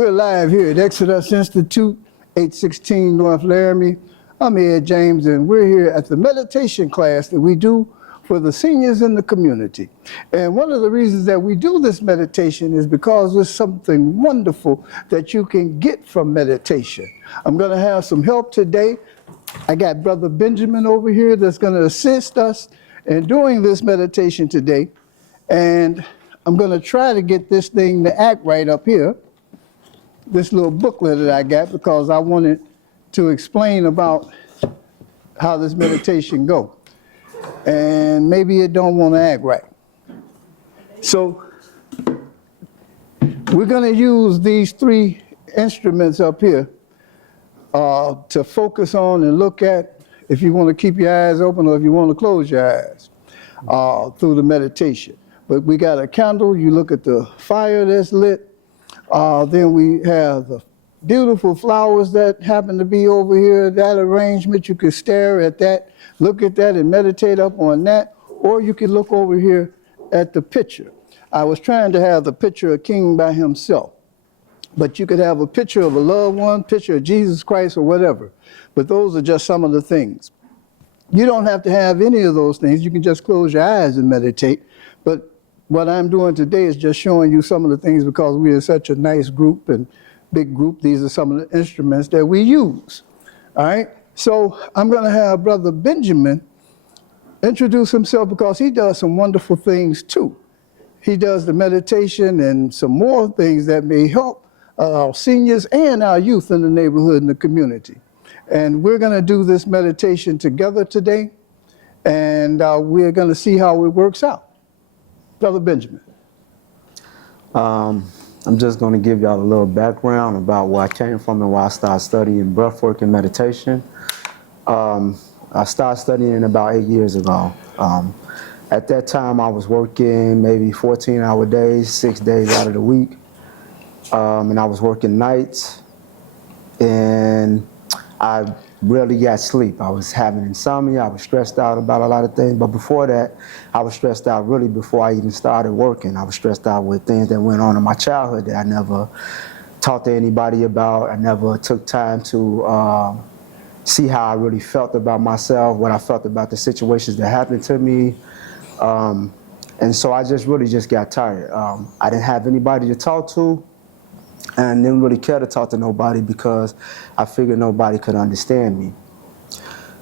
We're live here at Exodus Institute, 816 North Laramie. I'm Ed James, and we're here at the meditation class that we do for the seniors in the community. And one of the reasons that we do this meditation is because there's something wonderful that you can get from meditation. I'm going to have some help today. I got Brother Benjamin over here that's going to assist us in doing this meditation today. And I'm going to try to get this thing to act right up here. This little booklet that I got, because I wanted to explain about how this meditation go. And maybe it don't want to act right. So we're going to use these three instruments up here to focus on and look at, if you want to keep your eyes open or if you want to close your eyes through the meditation. But we got a candle. You look at the fire that's lit. Then we have the beautiful flowers that happen to be over here. That arrangement, you could stare at that, look at that and meditate up on that, or you could look over here at the picture. I was trying to have the picture of King by himself, but you could have a picture of a loved one, picture of Jesus Christ or whatever. But those are just some of the things. You don't have to have any of those things. You can just close your eyes and meditate. But what I'm doing today is just showing you some of the things because we are such a nice group and big group. These are some of the instruments that we use. All right. So I'm going to have Brother Benjamin introduce himself because he does some wonderful things too. He does the meditation and some more things that may help our seniors and our youth in the neighborhood and the community. And we're going to do this meditation together today, and we're going to see how it works out. Brother Benjamin. I'm just going to give y'all a little background about where I came from and why I started studying breathwork and meditation. I started studying about 8 years ago. At that time, I was working maybe 14-hour days, 6 days out of the week. And I was working nights, and I rarely got sleep. I was having insomnia. I was stressed out about a lot of things. But before that, I was stressed out really before I even started working. I was stressed out with things that went on in my childhood that I never talked to anybody about. I never took time to see how I really felt about myself, what I felt about the situations that happened to me. And so I just really got tired. I didn't have anybody to talk to. And didn't really care to talk to nobody because I figured nobody could understand me.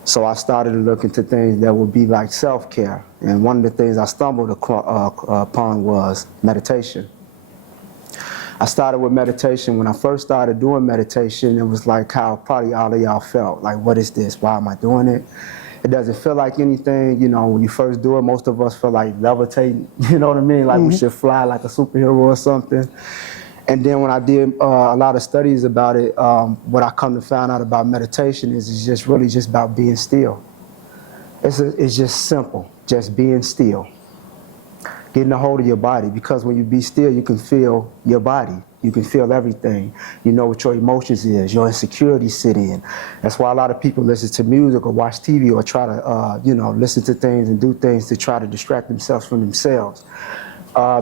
So I started to look into things that would be like self-care. And one of the things I stumbled upon was meditation. I started with meditation. When I first started doing meditation, it was like how probably all of y'all felt. Like, what is this? Why am I doing it? It doesn't feel like anything. You know, when you first do it, most of us feel like levitating. You know what I mean? Like we should fly like a superhero or something. And then when I did a lot of studies about it, what I come to find out about meditation is it's just really just about being still. It's just simple, just being still. Getting a hold of your body, because when you be still, you can feel your body. You can feel everything. You know what your emotions is, your insecurities sit in. That's why a lot of people listen to music or watch TV or try to, listen to things and do things to try to distract themselves from themselves.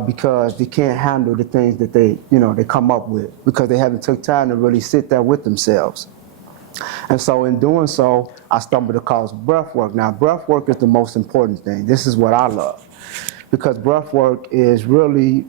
Because they can't handle the things that they come up with because they haven't took time to really sit there with themselves. And so in doing so, I stumbled across breath work. Now, breath work is the most important thing. This is what I love, because breath work is really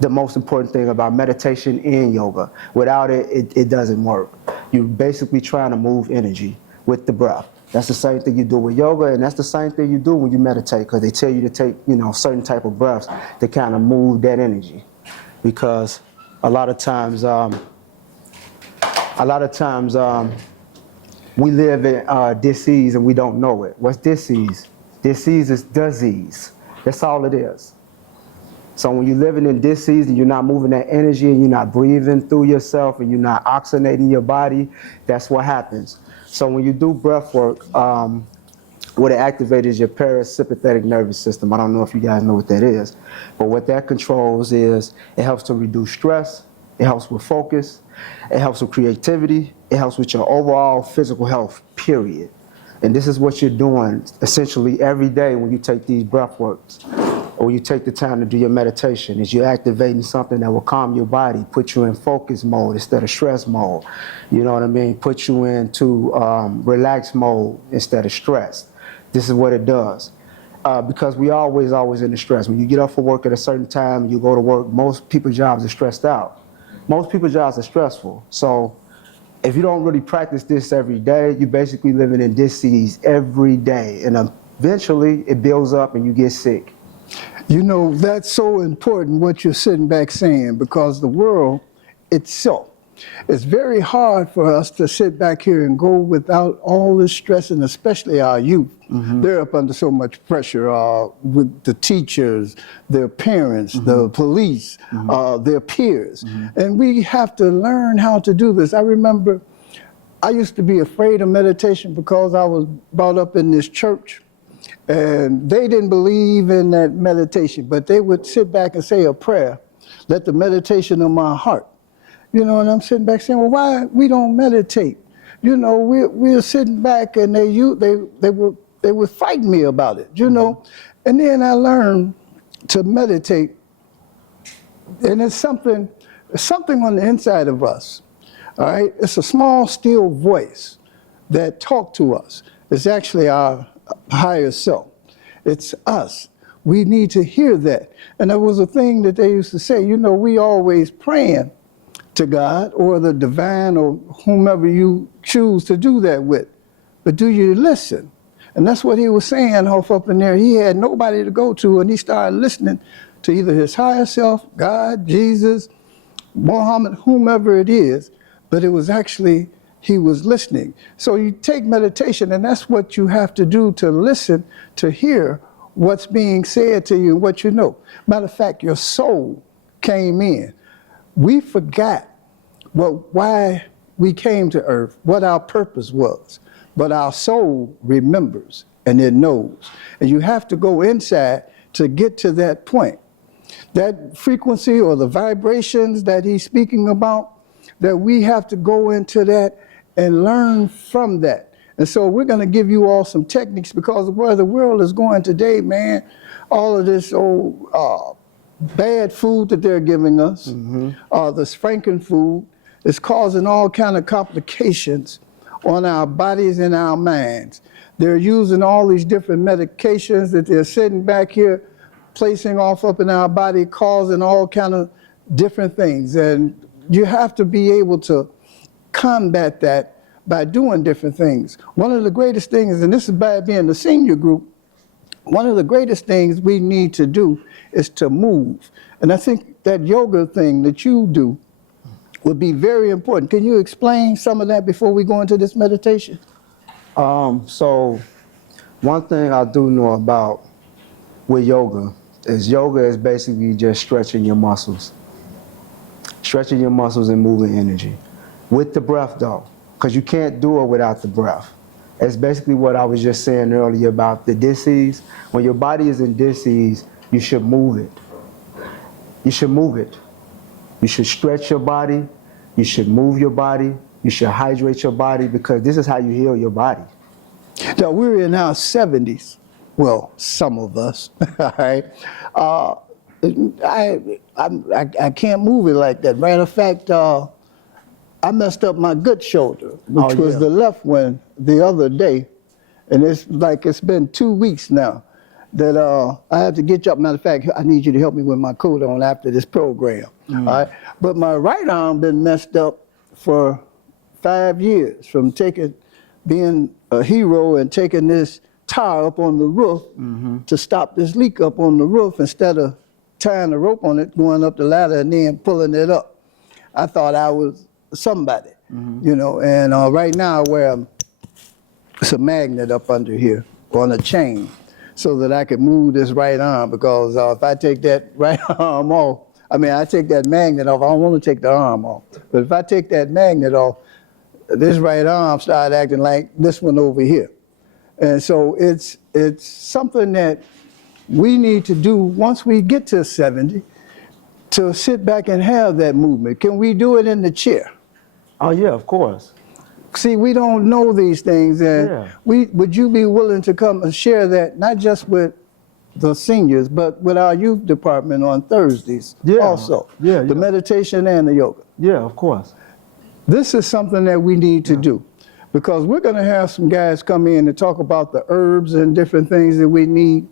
the most important thing about meditation and yoga. Without it, it doesn't work. You're basically trying to move energy with the breath. That's the same thing you do with yoga, and that's the same thing you do when you meditate, because they tell you to take, certain type of breaths to kind of move that energy. Because a lot of times we live in disease and we don't know it. What's disease? Disease is disease. That's all it is. So when you're living in disease and you're not moving that energy and you're not breathing through yourself and you're not oxygenating your body, that's what happens. So when you do breath work, what it activates is your parasympathetic nervous system. I don't know if you guys know what that is, but what that controls is it helps to reduce stress, it helps with focus, it helps with creativity, it helps with your overall physical health, period. And this is what you're doing essentially every day when you take these breath works. or you take the time to do your meditation, is you're activating something that will calm your body, put you in focus mode instead of stress mode. You know what I mean? Put you into relax mode instead of stress. This is what it does. Because we always in the stress. When you get up for work at a certain time, you go to work, most people's jobs are stressed out. Most people's jobs are stressful. So if you don't really practice this every day, you're basically living in dis-ease every day. And eventually it builds up and you get sick. You know, that's so important what you're sitting back saying, because the world itself, it's very hard for us to sit back here and go without all this stress, and especially our youth. They're up under so much pressure with the teachers, their parents, the police, their peers. And we have to learn how to do this. I remember I used to be afraid of meditation because I was brought up in this church. And they didn't believe in that meditation, but they would sit back and say a prayer, let the meditation of my heart. You know, and I'm sitting back saying, well, why we don't meditate? You know, we're sitting back, and they would fight me about it, you know. And then I learned to meditate, and it's something on the inside of us, all right? It's a small, still voice that talks to us. It's actually our higher self. It's us. We need to hear that. And there was a thing that they used to say, you know, we always praying to God or the divine or whomever you choose to do that with. But do you listen? And that's what he was saying off up in there. He had nobody to go to, and he started listening to either his higher self, God, Jesus, Muhammad, whomever it is, but it was actually he was listening. So you take meditation, and that's what you have to do, to listen, to hear what's being said to you, what you know. Matter of fact, your soul came in. We forgot why we came to earth, what our purpose was, but our soul remembers and it knows. And you have to go inside to get to that point. That frequency or the vibrations that he's speaking about, that we have to go into that and learn from that. And so we're going to give you all some techniques, because where the world is going today, man, all of this old bad food that they're giving us, this Franken food, is causing all kind of complications on our bodies and our minds. They're using all these different medications that they're sitting back here, placing off up in our body, causing all kind of different things. And you have to be able to combat that by doing different things. One of the greatest things, and this is by being the senior group, one of the greatest things we need to do is to move. And I think that yoga thing that you do would be very important. Can you explain some of that before we go into this meditation? So one thing I do know about with yoga is basically just stretching your muscles. Stretching your muscles and moving energy. With the breath though, because you can't do it without the breath. It's basically what I was just saying earlier about the dis-ease. When your body is in dis-ease, you should move it. You should move it. You should stretch your body. You should move your body. You should hydrate your body, because this is how you heal your body. Now, we're in our 70s. Well, some of us, all right? I can't move it like that. Matter of fact, I messed up my good shoulder, which was the left one, the other day. And it's been 2 weeks now that I have to get you up. Matter of fact, I need you to help me with my coat on after this program. All right? But my right arm been messed up for 5 years from being a hero and taking this tar up on the roof to stop this leak up on the roof, instead of tying a rope on it, going up the ladder and then pulling it up. I thought I was somebody, you know, and right now I wear it's a magnet up under here on a chain so that I can move this right arm, because if I take that right arm off, I take that magnet off, I don't want to take the arm off, but if I take that magnet off, this right arm started acting like this one over here. And so it's something that we need to do once we get to 70, to sit back and have that movement. Can we do it in the chair? Oh yeah, of course. See, we don't know these things, and would you be willing to come and share that, not just with the seniors, but with our youth department on Thursdays Yeah. also. Yeah, The yeah. meditation and the yoga. Yeah, of course. This is something that we need to do because we're going to have some guys come in and talk about the herbs and different things that we need.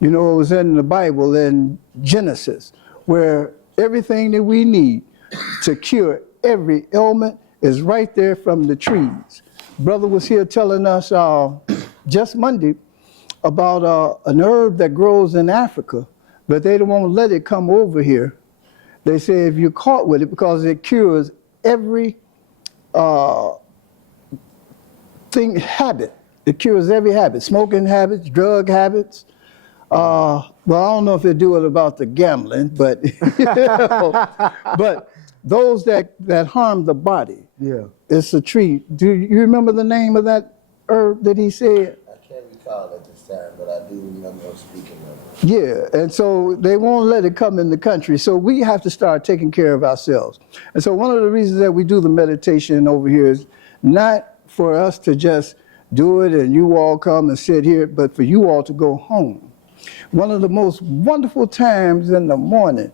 You know, it was in the Bible in Genesis where everything that we need to cure every ailment is right there from the trees. Brother was here telling us just Monday about an herb that grows in Africa, but they don't want to let it come over here. They say if you're caught with it, because it cures every habit. It cures every habit, smoking habits, drug habits. Well, I don't know if they do it about the gambling, but you know, but those that harm the body. Yeah. It's a tree. Do you remember the name of that herb that he said? I can't recall at this time, but I do remember speaking of it. Yeah, and so they won't let it come in the country. So we have to start taking care of ourselves. And so one of the reasons that we do the meditation over here is not for us to just do it and you all come and sit here, but for you all to go home. One of the most wonderful times in the morning,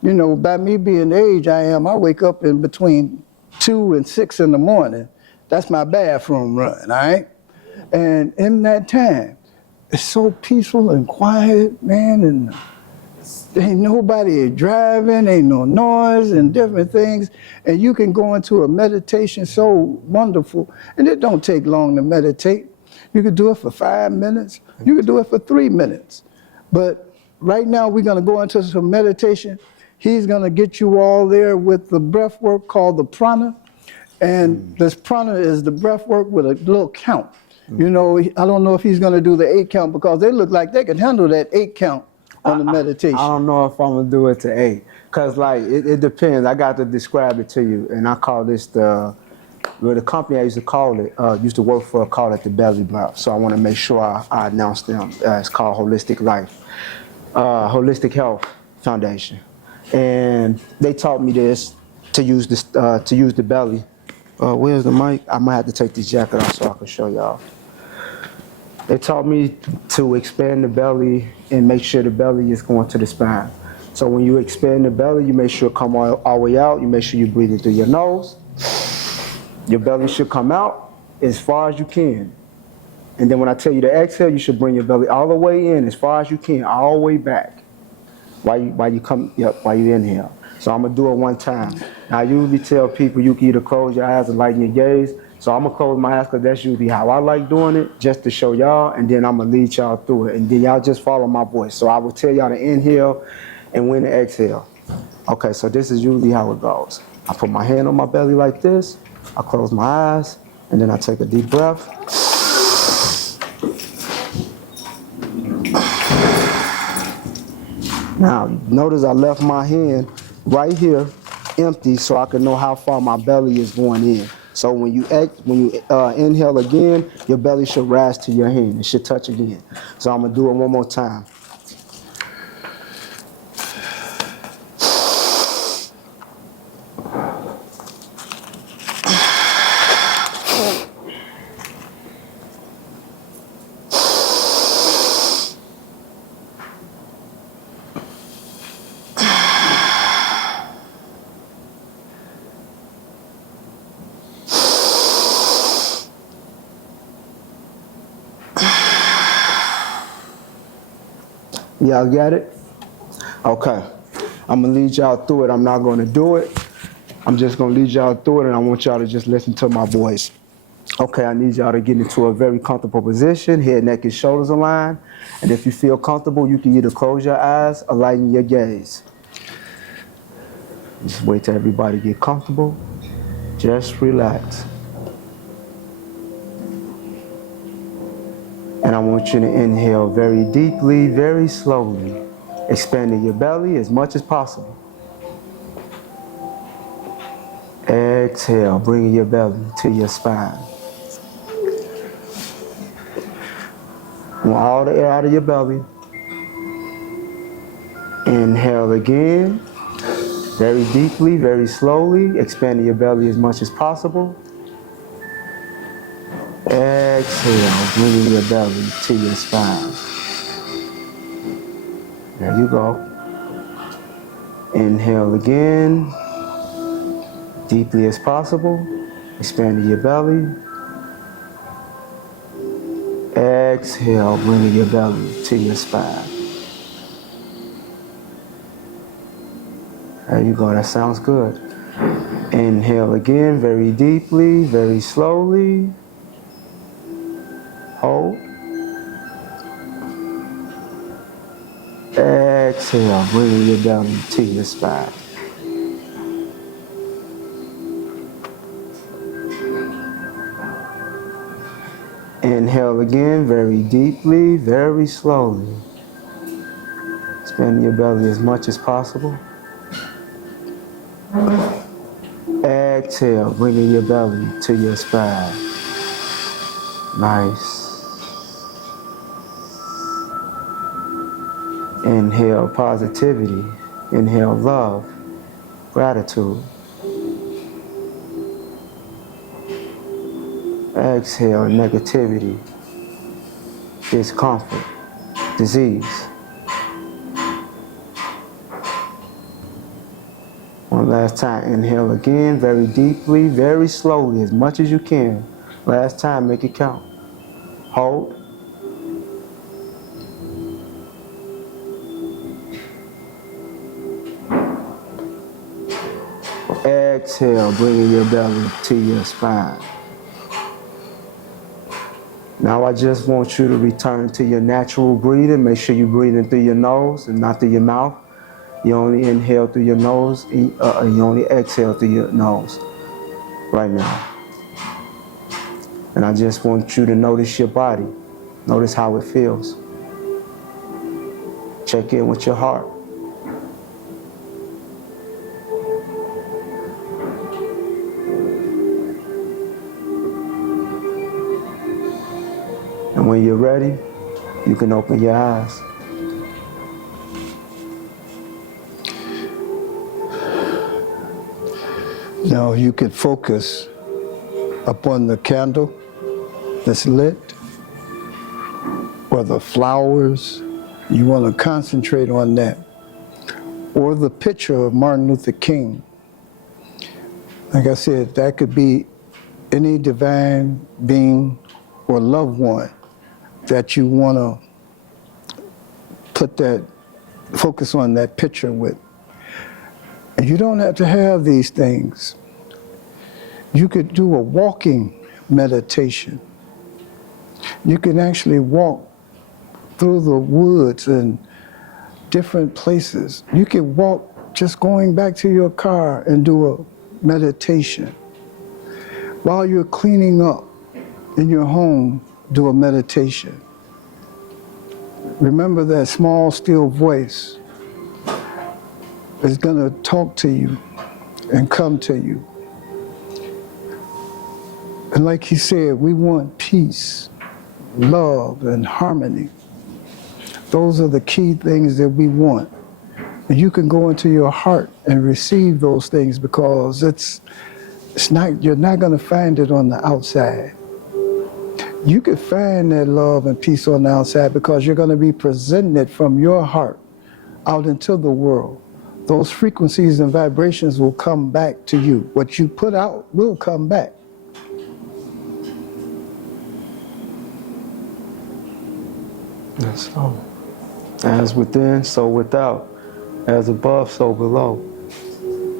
you know, by me being the age I am, I wake up in between 2 and 6 in the morning. That's my bathroom run, all right? And in that time, it's so peaceful and quiet, man, and ain't nobody driving, ain't no noise and different things. And you can go into a meditation so wonderful, and it don't take long to meditate. You could do it for 5 minutes. You could do it for 3 minutes. But right now we're gonna go into some meditation. He's gonna get you all there with the breath work called the prana. And this prana is the breath work with a little count. You know, I don't know if he's gonna do the 8 count because they look like they can handle that 8 count on the meditation. I don't know if I'm gonna do it to 8, cause like it depends. I got to describe it to you, and I call this the company I used to call it used to work for called it the Belly Breath. So I want to make sure I announce them. It's called Holistic Life, Holistic Health Foundation, and they taught me this to use the belly. Where's the mic? I might have to take this jacket off so I can show y'all. They taught me to expand the belly and make sure the belly is going to the spine. So when you expand the belly, you make sure it come all the way out. You make sure you're breathing through your nose. Your belly should come out as far as you can. And then when I tell you to exhale, you should bring your belly all the way in as far as you can, all the way back. While you inhale. So I'm gonna do it one time. Now I usually tell people you can either close your eyes or lighten your gaze. So I'm gonna close my eyes because that's usually how I like doing it, just to show y'all, and then I'm gonna lead y'all through it. And then y'all just follow my voice. So I will tell y'all to inhale and when to exhale. Okay, so this is usually how it goes. I put my hand on my belly like this, I close my eyes, and then I take a deep breath. Now, notice I left my hand right here empty so I can know how far my belly is going in. So when you inhale again, your belly should rise to your hand. It should touch again. So I'm gonna do it one more time. Y'all got it? Okay. I'm gonna lead y'all through it. I'm not gonna do it. I'm just gonna lead y'all through it, and I want y'all to just listen to my voice. Okay, I need y'all to get into a very comfortable position, head, neck, and shoulders aligned. And if you feel comfortable, you can either close your eyes or lighten your gaze. Just wait till everybody get comfortable. Just relax. And I want you to inhale very deeply, very slowly, expanding your belly as much as possible. Exhale, bringing your belly to your spine. Want all the air out of your belly. Inhale again, very deeply, very slowly, expanding your belly as much as possible. Exhale, bringing your belly to your spine. There you go. Inhale again, deeply as possible, expanding your belly. Exhale, bringing your belly to your spine. There you go, that sounds good. Inhale again, very deeply, very slowly. Hold. Exhale, bringing your belly to your spine. Inhale again, very deeply, very slowly. Expand your belly as much as possible. Exhale, bringing your belly to your spine. Nice. Inhale positivity. Inhale love, gratitude. Exhale negativity, discomfort, disease. One last time, inhale again, very deeply, very slowly, as much as you can. Last time, make it count. Hold. Exhale, bringing your belly to your spine. Now I just want you to return to your natural breathing. Make sure you're breathing through your nose and not through your mouth. You only inhale through your nose, you only exhale through your nose right now. And I just want you to notice your body. Notice how it feels. Check in with your heart. And when you're ready, you can open your eyes. Now you can focus upon the candle that's lit, or the flowers. You want to concentrate on that. Or the picture of Martin Luther King. Like I said, that could be any divine being or loved one that you want to put that, focus on that picture with. And you don't have to have these things. You could do a walking meditation. You can actually walk through the woods and different places. You can walk just going back to your car and do a meditation. While you're cleaning up in your home, do a meditation. Remember that small, still voice is going to talk to you and come to you. And like he said, we want peace, love, and harmony. Those are the key things that we want. And you can go into your heart and receive those things, because you're not going to find it on the outside. You can find that love and peace on the outside because you're going to be presenting it from your heart out into the world. Those frequencies and vibrations will come back to you. What you put out will come back. That's so. As within, so without. As above, so below.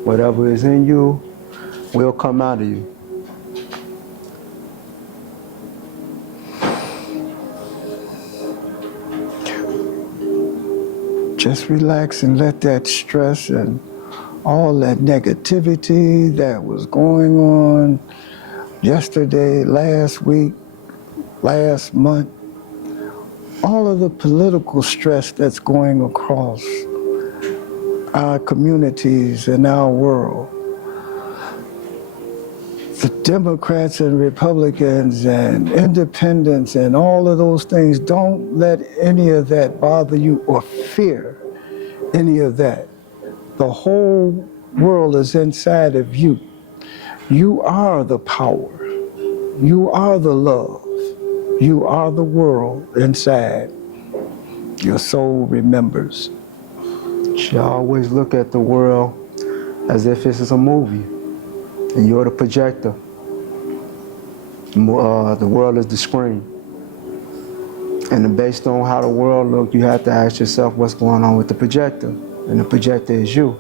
Whatever is in you will come out of you. Just relax and let that stress and all that negativity that was going on yesterday, last week, last month, all of the political stress that's going across our communities and our world. The Democrats and Republicans and independents and all of those things, don't let any of that bother you or fear any of that. The whole world is inside of you. You are the power. You are the love. You are the world inside. Your soul remembers. You should always look at the world as if this is a movie and you're the projector. The world is the screen. And based on how the world looks, you have to ask yourself what's going on with the projector. And the projector is you.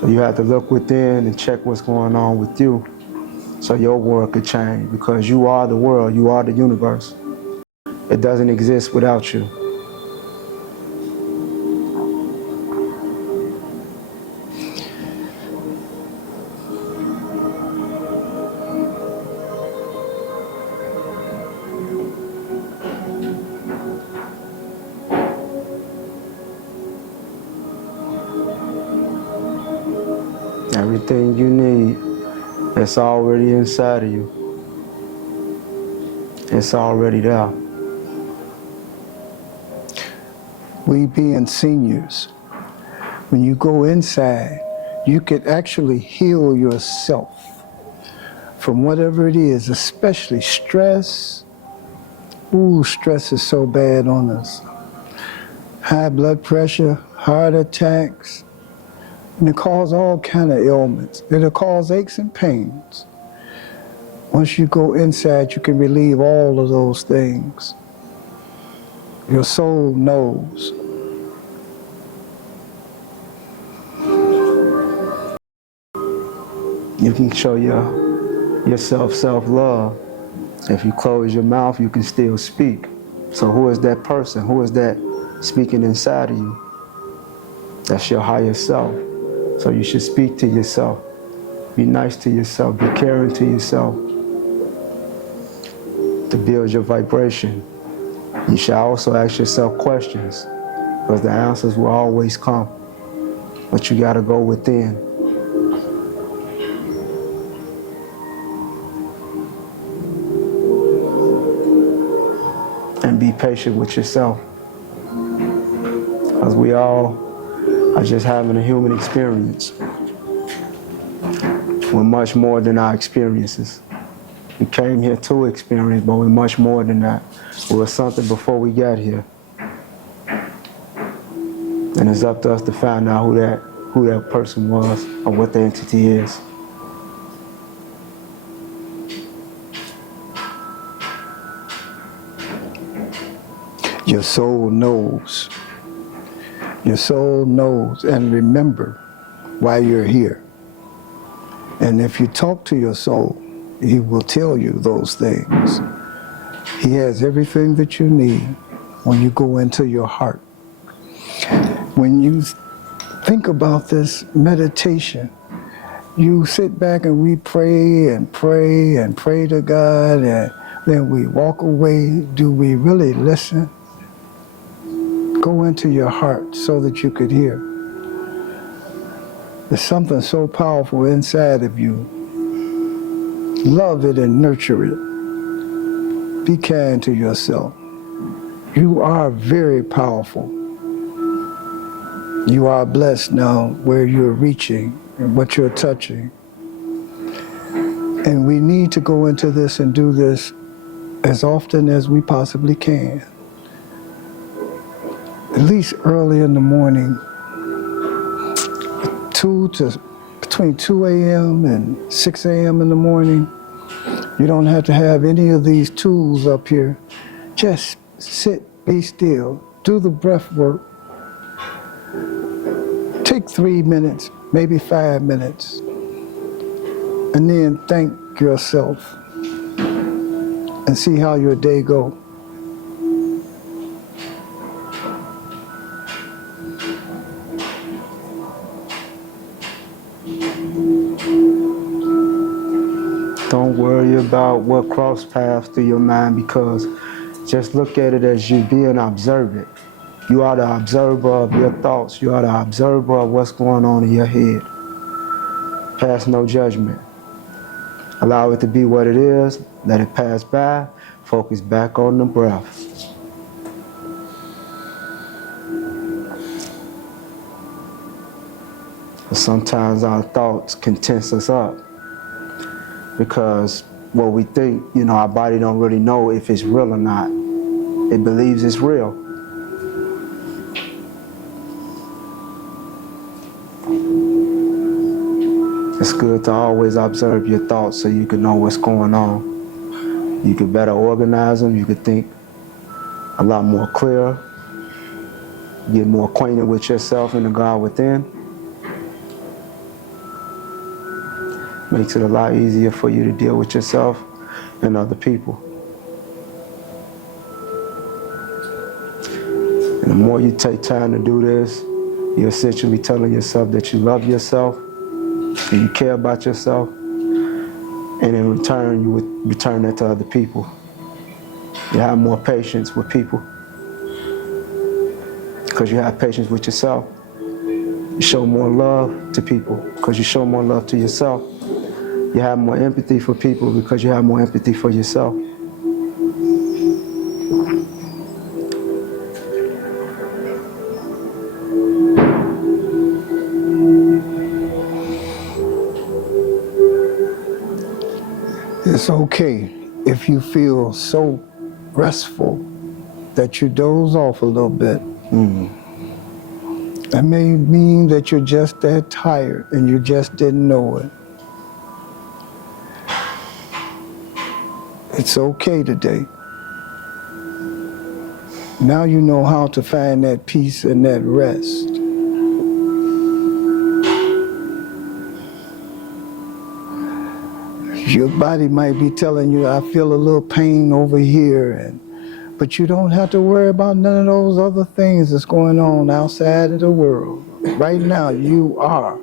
So you have to look within and check what's going on with you so your world could change, because you are the world, you are the universe. It doesn't exist without you. Everything you need, it's already inside of you. It's already there. We being seniors, when you go inside, you could actually heal yourself from whatever it is, especially stress. Ooh, stress is so bad on us. High blood pressure, heart attacks, and it causes all kind of ailments. It'll cause aches and pains. Once you go inside, you can relieve all of those things. Your soul knows. You can show yourself self-love. If you close your mouth, you can still speak. So who is that person? Who is that speaking inside of you? That's your higher self. So you should speak to yourself. Be nice to yourself. Be caring to yourself. To build your vibration. You should also ask yourself questions, because the answers will always come. But you gotta go within. And be patient with yourself. Because we all are just having a human experience. We're much more than our experiences. We came here to experience, but we're much more than that. We were something before we got here. And it's up to us to find out who that person was or what the entity is. Your soul knows. Your soul knows, and remember why you're here. And if you talk to your soul, he will tell you those things. He has everything that you need when you go into your heart. When you think about this meditation, you sit back and we pray and pray and pray to God, and then we walk away. Do we really listen? Go into your heart so that you could hear. There's something so powerful inside of you. Love it and nurture it. Be kind to yourself. You are very powerful. You are blessed now where you're reaching and what you're touching. And we need to go into this and do this as often as we possibly can. At least early in the morning, between 2 a.m. and 6 a.m. in the morning. You don't have to have any of these tools up here. Just sit, be still, do the breath work. Take 3 minutes, maybe 5 minutes, and then thank yourself and see how your day goes. Don't worry about what cross paths through your mind, because just look at it as you being observant. You are the observer of your thoughts. You are the observer of what's going on in your head. Pass no judgment. Allow it to be what it is. Let it pass by. Focus back on the breath. Sometimes our thoughts can tense us up, because what we think, our body don't really know if it's real or not. It believes it's real. It's good to always observe your thoughts so you can know what's going on. You can better organize them. You can think a lot more clear. Get more acquainted with yourself and the God within. Makes it a lot easier for you to deal with yourself and other people. And the more you take time to do this, you're essentially telling yourself that you love yourself and you care about yourself, and in return, you would return that to other people. You have more patience with people because you have patience with yourself. You show more love to people because you show more love to yourself. You have more empathy for people because you have more empathy for yourself. It's okay if you feel so restful that you doze off a little bit. That may mean that you're just that tired and you just didn't know it. It's okay today. Now you know how to find that peace and that rest. Your body might be telling you, I feel a little pain over here, but you don't have to worry about none of those other things that's going on outside of the world. Right now, you are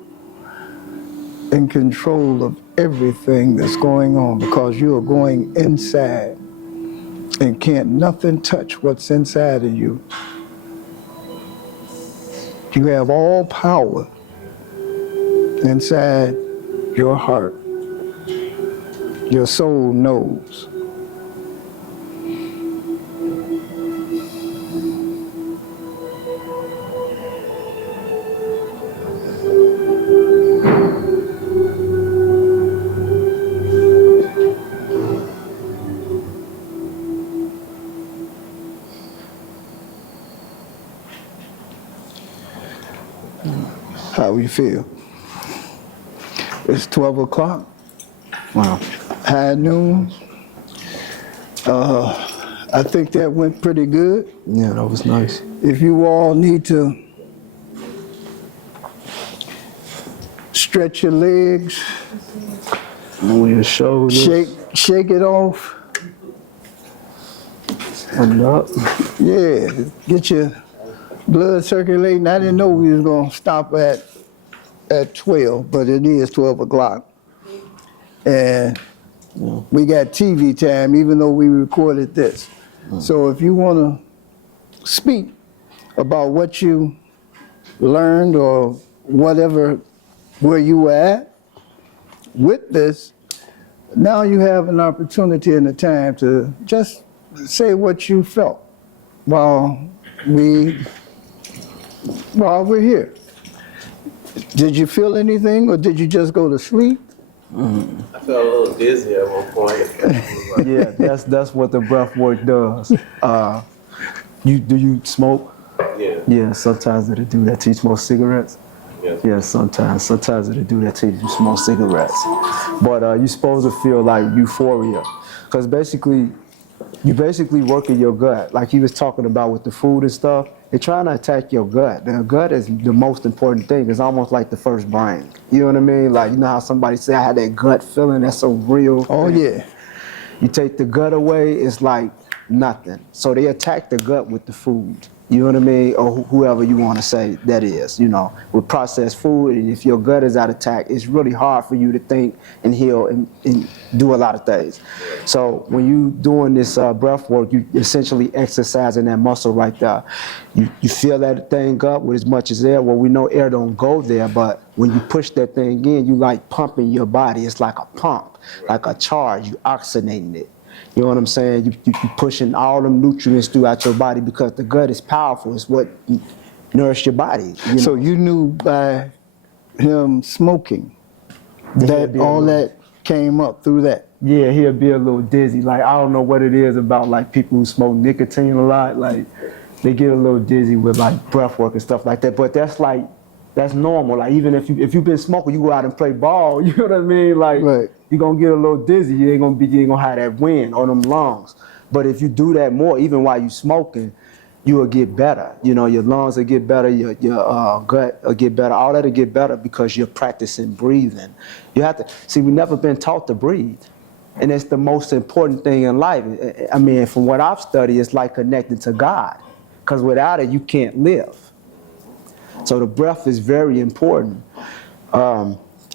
in control of everything that's going on because you are going inside and can't nothing touch what's inside of you. You have all power inside your heart. Your soul knows. How you feel? It's 12 o'clock. Wow. High noon. I think that went pretty good. Yeah, that was nice. If you all need to stretch your legs, Move your shoulders. shake it off. Stand up. Yeah, get your blood circulating. I didn't know we was gonna stop at 12, but it is 12 o'clock. And we got TV time, even though we recorded this. So if you wanna speak about what you learned or whatever, where you were at with this, now you have an opportunity and a time to just say what you felt while we're here. Did you feel anything or did you just go to sleep? I felt a little dizzy at one point. Yeah, that's what the breath work does. Do you smoke? Yeah. Yeah, sometimes it'll do that to you. Smoke cigarettes? Yes. Yeah, sometimes it'll do that to you. You smoke cigarettes. But you're supposed to feel like euphoria. Because you basically working your gut. Like he was talking about with the food and stuff. They're trying to attack your gut. The gut is the most important thing. It's almost like the first brain. You know what I mean? Like, you know how somebody say, I had that gut feeling, that's so real. Oh yeah. You take the gut away, it's like nothing. So they attack the gut with the food. You know what I mean? Or whoever you want to say that is, you know, with processed food. And if your gut is out of attack, it's really hard for you to think and heal and do a lot of things. So when you doing this breath work, you essentially exercising that muscle right there. You fill that thing up with as much as air. Well, we know air don't go there, but when you push that thing in, you like pumping your body. It's like a pump, like a charge. You oxygenating it. You know what I'm saying? You pushing all them nutrients throughout your body because the gut is powerful. It's what nourishes your body. You know? So you knew by him smoking that all that came up through that. Yeah, he'll be a little dizzy. Like, I don't know what it is about like people who smoke nicotine a lot. Like, they get a little dizzy with like breath work and stuff like that. But that's like That's normal. Like even if you've been smoking, you go out and play ball. You know what I mean? Like Right. you're gonna get a little dizzy. You ain't gonna have that wind on them lungs. But if you do that more, even while you smoking, you will get better. You know, your lungs will get better. Your gut will get better. All that will get better because you're practicing breathing. You have to see. We've never been taught to breathe, and it's the most important thing in life. I mean, from what I've studied, it's like connecting to God, because without it, you can't live. So the breath is very important.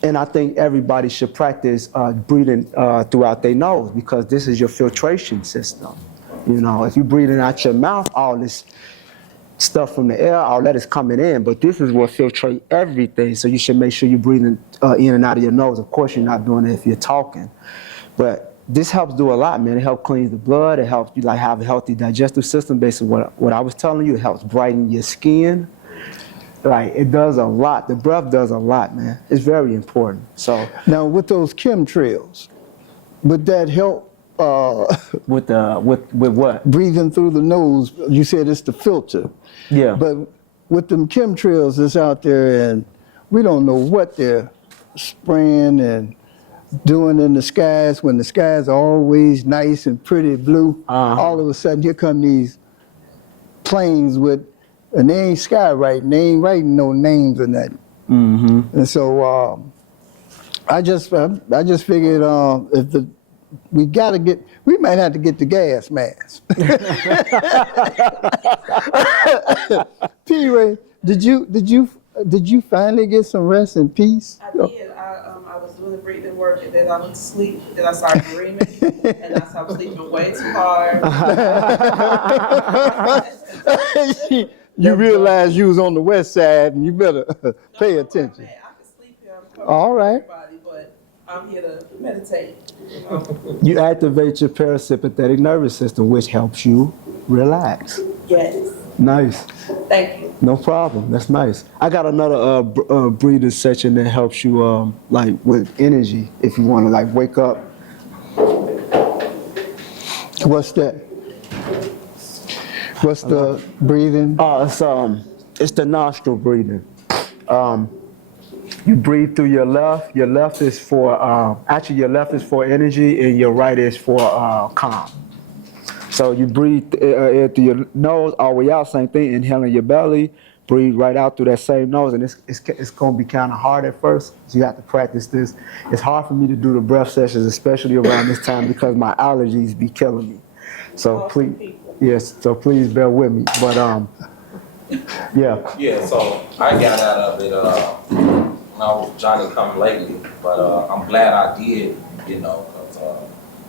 And I think everybody should practice breathing throughout their nose, because this is your filtration system. You know, if you're breathing out your mouth, all this stuff from the air, all that is coming in, but this is what filtrates everything. So you should make sure you're breathing in and out of your nose. Of course, you're not doing it if you're talking. But this helps do a lot, man. It helps clean the blood. It helps you like have a healthy digestive system. Basically, what I was telling you, it helps brighten your skin. Like, it does a lot. The breath does a lot, man. It's very important. So Now, with those chemtrails, would that help with what? breathing through the nose? You said it's the filter. Yeah. But with them chemtrails that's out there, and we don't know what they're spraying and doing in the skies, when the skies are always nice and pretty blue, all of a sudden here come these planes with, and they ain't skywriting, they ain't writing no names or nothing. Mm-hmm. And so I just figured if we might have to get the gas mask. P-Ray, did you finally get some rest and peace? I did. I was doing the breathing work, and then I went to sleep. Then I started dreaming, and I started sleeping way too hard. You realized you was on the west side, and you better pay attention. Man, I can sleep here. All right. Everybody, but I'm here to meditate. You activate your parasympathetic nervous system, which helps you relax. Yes. Nice. Thank you. No problem. That's nice. I got another breathing section that helps you like with energy if you want to like wake up. What's that? What's the breathing? It's the nostril breathing. You breathe through your left. Your left is for your left is for energy, and your right is for calm. So you breathe air through your nose all the way out, same thing. Inhaling your belly, breathe right out through that same nose, and it's going to be kind of hard at first. So you have to practice this. It's hard for me to do the breath sessions, especially around this time, because my allergies be killing me. So please, yes. So please bear with me. But yeah. Yeah, so I got out of it when I was Johnny come lately, but I'm glad I did, you know, because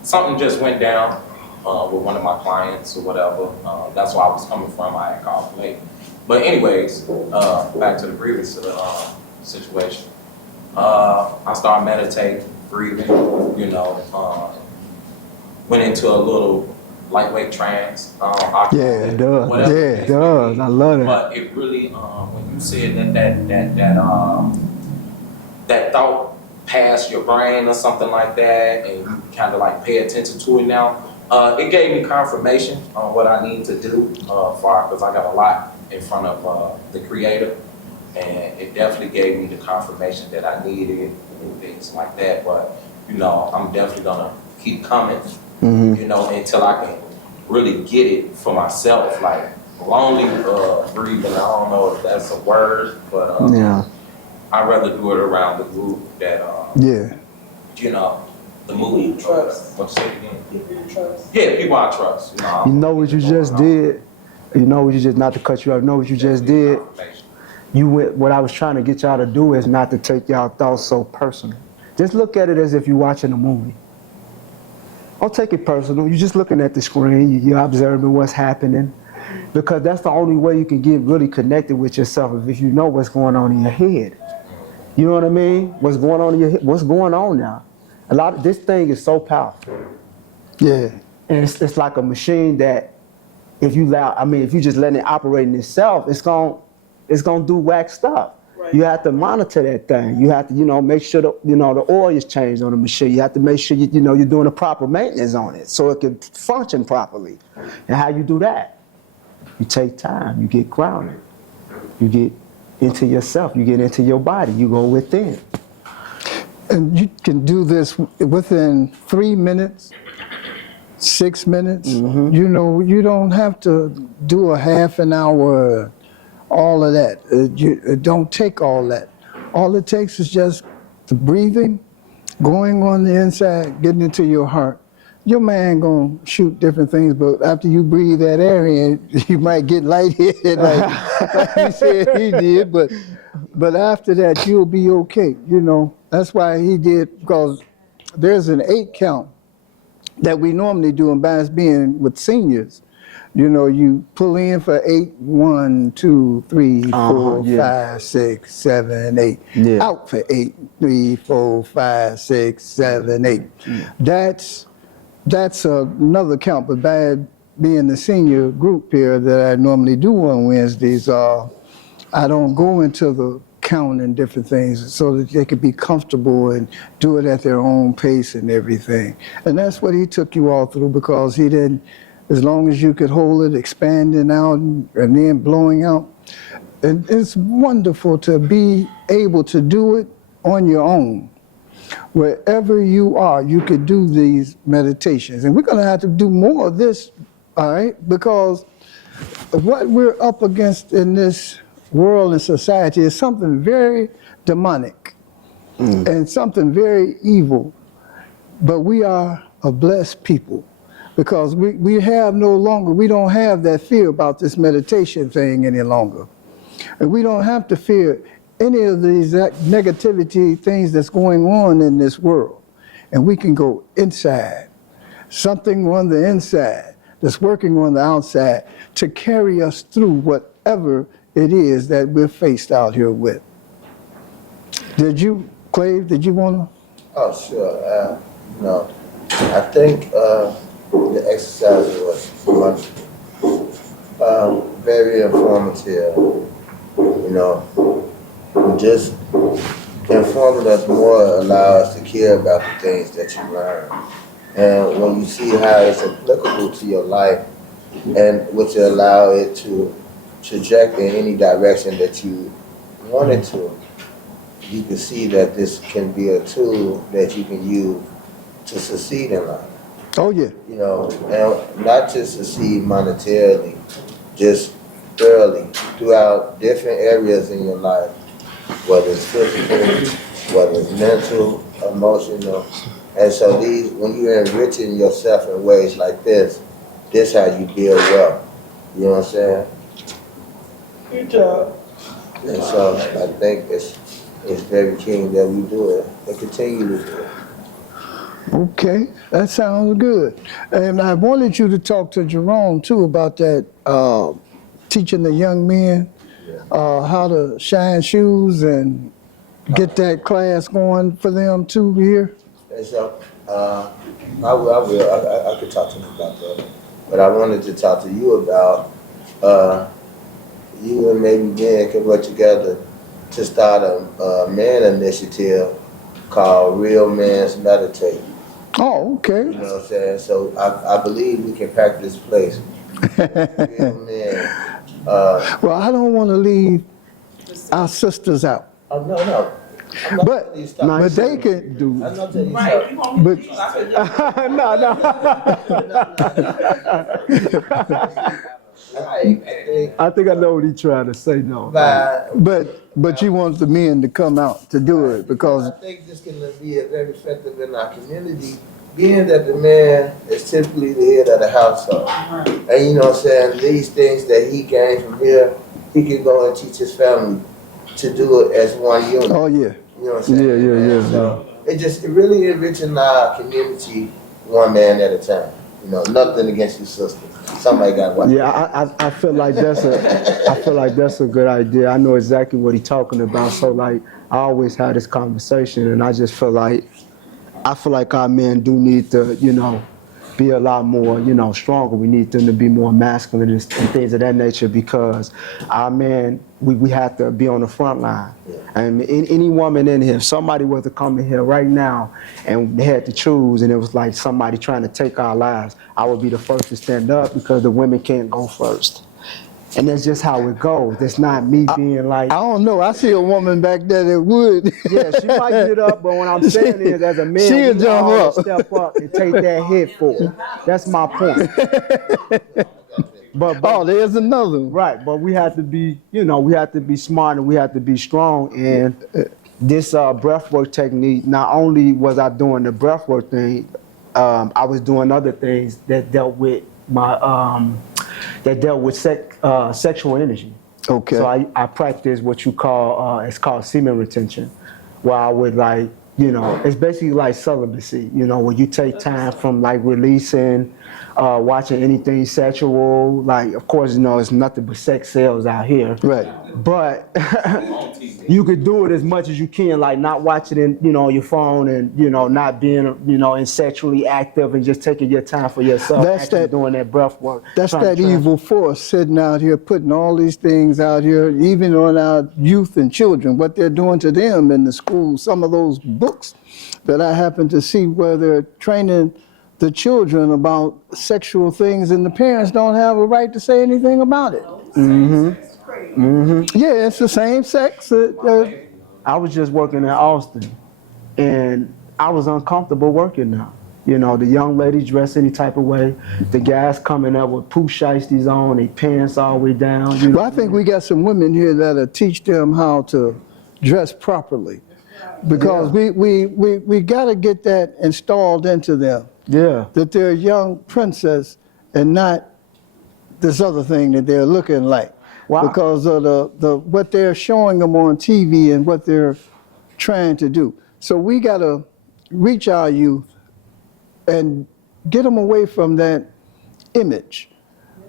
something just went down with one of my clients or whatever. That's where I was coming from. I had called late. But anyways, back to the previous situation. I started meditating, breathing, you know, went into a little lightweight trance. Yeah, it does. Whatever Yeah, the it case does. may be. I love it. But it really, when you said that thought passed your brain or something like that, and you kind of like pay attention to it now, it gave me confirmation on what I need to do because I got a lot in front of the Creator, and it definitely gave me the confirmation that I needed and things like that. But you know, I'm definitely gonna keep coming, you know, until I can really get it for myself. Like lonely breathing, I don't know if that's a word, but Yeah. I'd rather do it around the group that Yeah. you know, the movie. Trust. What's it again? People you trust. Yeah, people I trust. You know, You know what you just did? You know what you just, not to cut you off, know what you just did? What I was trying to get y'all to do is not to take y'all thoughts so personal. Just look at it as if you're watching a movie. Don't take it personal. You're just looking at the screen. You're observing what's happening. Because that's the only way you can get really connected with yourself, is if you know what's going on in your head. You know what I mean? What's going on in your head? What's going on now? This thing is so powerful. Yeah. And it's like a machine that if you just letting it operate in itself, it's gonna do whack stuff. Right. You have to monitor that thing. You have to, make sure the oil is changed on the machine. You have to make sure you're doing the proper maintenance on it so it can function properly. And how you do that? You take time. You get grounded. You get into yourself. You get into your body. You go within. And you can do this within 3 minutes, 6 minutes. You know, you don't have to do a half an hour, all of that. It don't take all that. All it takes is just the breathing, going on the inside, getting into your heart. Your mind gonna shoot different things, but after you breathe that air in, you might get lightheaded, like you said he did. But after that, you'll be okay. You know, that's why he did, because there's an 8 count that we normally do in Bass being with seniors. You know, you pull in for 8, 1, 2, 3, 4, yeah. 5, 6, 7, 8. Yeah. Out for 8, 3, 4, 5, 6, 7, 8. That's another count. But Bad being the senior group here that I normally do on Wednesdays, I don't go into the count and different things so that they could be comfortable and do it at their own pace and everything. And that's what he took you all through, because he didn't, as long as you could hold it, expanding out and then blowing out. And it's wonderful to be able to do it on your own. Wherever you are, you could do these meditations. And we're going to have to do more of this, all right? Because what we're up against in this world and society is something very demonic and something very evil. But we are a blessed people, because we don't have that fear about this meditation thing any longer. And we don't have to fear any of these negativity things that's going on in this world. And we can go inside, something on the inside that's working on the outside to carry us through whatever it is that we're faced out here with. Clave, did you want to? Oh, sure. No, I think the exercise was much very informative. You know, just informing us more, allow us to care about the things that you learn. And when you see how it's applicable to your life, and which will allow it to traject in any direction that you want it to, you can see that this can be a tool that you can use to succeed in life. Oh, yeah. You know, and not just succeed monetarily, just thoroughly throughout different areas in your life, whether it's physical, whether it's mental, emotional. And so these, when you're enriching yourself in ways like this how you build wealth. You know what I'm saying? Good job. And so I think it's very keen that we do it and continue to do it. Okay, that sounds good. And I wanted you to talk to Jerome too about that, teaching the young men how to shine shoes and get that class going for them too here. And so I could talk to him about that. But I wanted to talk to you about you and maybe Ben can work together to start a man initiative called Real Men's Meditate. Oh, okay. You know what I'm saying? So I believe we can pack this place. Real men. Well, I don't want to leave our sisters out, Oh, no. I'm not but telling you stop. they can do. I'm not telling you Right, stop. you want me to, But- I said, yeah. I think I know what he's trying to say. No. But you want the men to come out to do it because I think this can be very effective in our community, being that the man is typically the head of the household. And you know what I'm saying, these things that he gained from here, he can go and teach his family to do it as one unit. oh yeah. You know what I'm saying? Yeah. So it really enriching our community one man at a time. You know, nothing against you, sister. Somebody got to watch. Yeah, I feel like that's a good idea. I know exactly what he's talking about. So like I always have this conversation, and I just feel like our men do need to, you know, be a lot more, you know, stronger. We need them to be more masculine and things of that nature, because our men, we have to be on the front line. Yeah. And any woman in here, if somebody was to come in here right now and they had to choose, and it was like somebody trying to take our lives, I would be the first to stand up, because the women can't go first. And that's just how it goes. It's not me being like, I don't know. I see a woman back there that would. yeah, she might get up, but what I'm saying is, as a man, She'll we jump always up. step up and take that hit for it. That's my point. But Oh, there's another one. right, but we have to be, we have to be smart and we have to be strong. And this breathwork technique, not only was I doing the breathwork thing, I was doing other things that dealt with sexual energy. Okay. So I practice what you call, it's called semen retention, where I would it's basically like celibacy, when you take time from like releasing, watching anything sexual, like of course, it's nothing but sex sales out here. Right. But you could do it as much as you can, like not watching it, on your phone and, not being, and sexually active and just taking your time for yourself, That's actually that- doing that breath work. That's trying to that trans- evil force sitting out here, putting all these things out here, even on our youth and children, what they're doing to them in the schools. Some of those books that I happen to see where they're training the children about sexual things, and the parents don't have a right to say anything about it. Yeah, it's the same sex. I was just working in Austin, and I was uncomfortable working now. The young ladies dress any type of way. The guys coming up with poo shiesties on, their pants all the way down. Well, I think we got some women here that'll teach them how to dress properly, because we got to get that installed into them, Yeah. that they're a young princess and not this other thing that they're looking like. Wow. Because of the what they're showing them on TV and what they're trying to do. So we got to reach our youth and get them away from that image.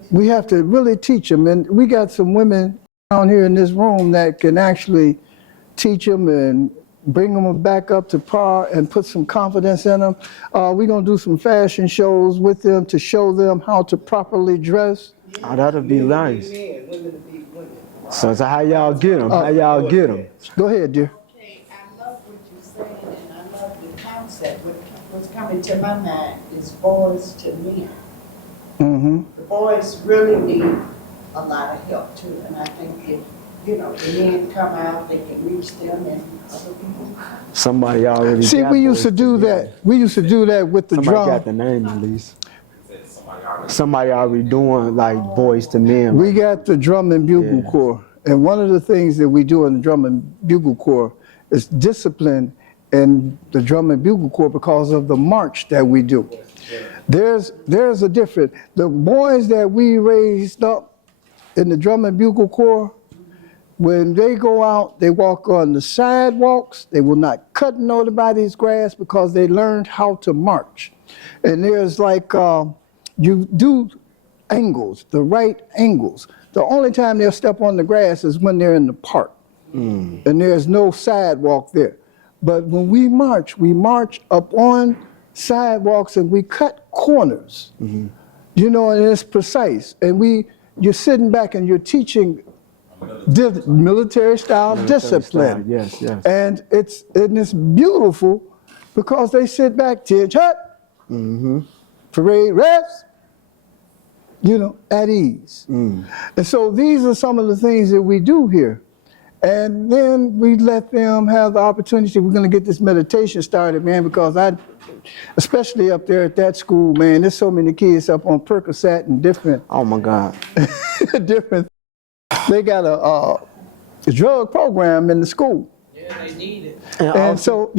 We have to really teach them. And we got some women down here in this room that can actually teach them and bring them back up to par and put some confidence in them. We're going to do some fashion shows with them to show them how to properly dress. Oh, that'll be nice. So how y'all get them? How y'all get them? Go ahead, dear. Okay, I love what you're saying, and I love the concept. What's coming to my mind is boys to men. Mm-hmm. The boys really need a lot of help too, and I think if, the men come out, they can reach them and other people. Somebody already See, got we used to Boyz do II Men. that. We used to do that with the Somebody drum. got the name at least. Somebody already doing like Boys to Men. We got the drum and bugle Yeah. corps. And one of the things that we do in the drum and bugle corps is discipline in the drum and bugle corps because of the march that we do. There's a difference. The boys that we raised up in the drum and bugle corps, when they go out, they walk on the sidewalks. They will not cut nobody's grass because they learned how to march. And there's like, you do angles, the right angles. The only time they'll step on the grass is when they're in the park. And there's no sidewalk there. But when we march up on sidewalks and we cut corners, and it's precise. And you're sitting back and you're teaching military style discipline. Yes, yes. And it's beautiful because they sit back, tinge hut, parade rest, at ease. And so these are some of the things that we do here. And then we let them have the opportunity. We're going to get this meditation started, man, because especially up there at that school, man, there's so many kids up on Percocet and different Oh my God. different. They got a drug program in the school. Yeah, they need it. And so,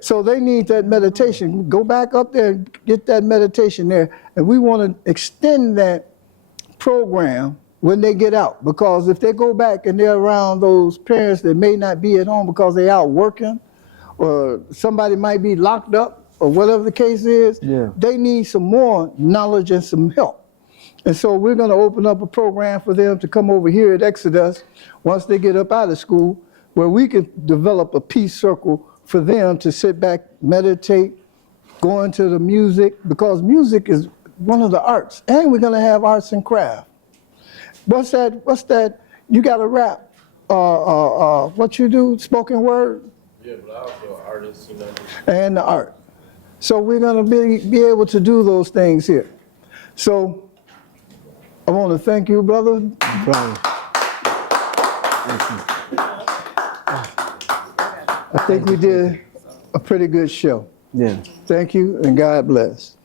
so they need that meditation. Go back up there and get that meditation there. And we want to extend that program when they get out. Because if they go back and they're around those parents that may not be at home because they're out working, or somebody might be locked up, or whatever the case is, they need some more knowledge and some help. And so we're going to open up a program for them to come over here at Exodus once they get up out of school, where we can develop a peace circle for them to sit back, meditate, go into the music, because music is one of the arts. And we're going to have arts and craft. What's that? You got to rap. What you do? Spoken word? Yeah, but I also an artist, And the art. So we're going to be able to do those things here. So I want to thank you, brother. Problem. I think we did a pretty good show. Yeah. Thank you and God bless.